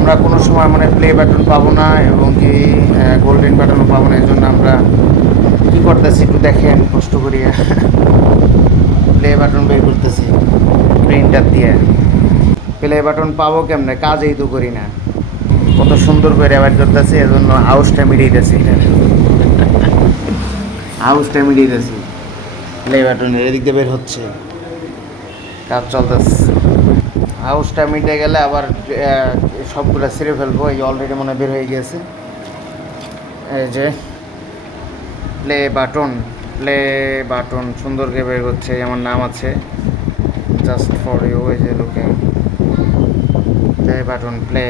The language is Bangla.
আমরা কোনো সময় মানে প্লে বাটন পাবো না এবং কি গোল্ডেন বাটনও পাবো না, এই জন্য আমরা কী করতেছি একটু দেখেন কষ্ট করিয়া প্লে বাটন বের করতেছি প্রিন্টার দিয়ে। প্লে বাটন পাবো কেমনে, কাজেই তো করি না, কত সুন্দর করে অ্যাভয়েড করতেছি, এজন্য আউসটা মিডিয়েতেছি, এটা আউসটা মিডিয়েতেছি প্লে বাটনের এদিক দিয়ে বের হচ্ছে, কাজ চলতেছে। আউসটা মিটে গেলে আবার সবগুলো ছিঁড়ে ফেলবো, এই অলরেডি মনে বের হয়ে গিয়েছে। এই যে প্লে বাটন, প্লে বাটন সুন্দর করে বের হচ্ছে, আমার নাম আছে জাস্ট ফর ইউ, এই যে লুকিং প্লে বাটন প্লে।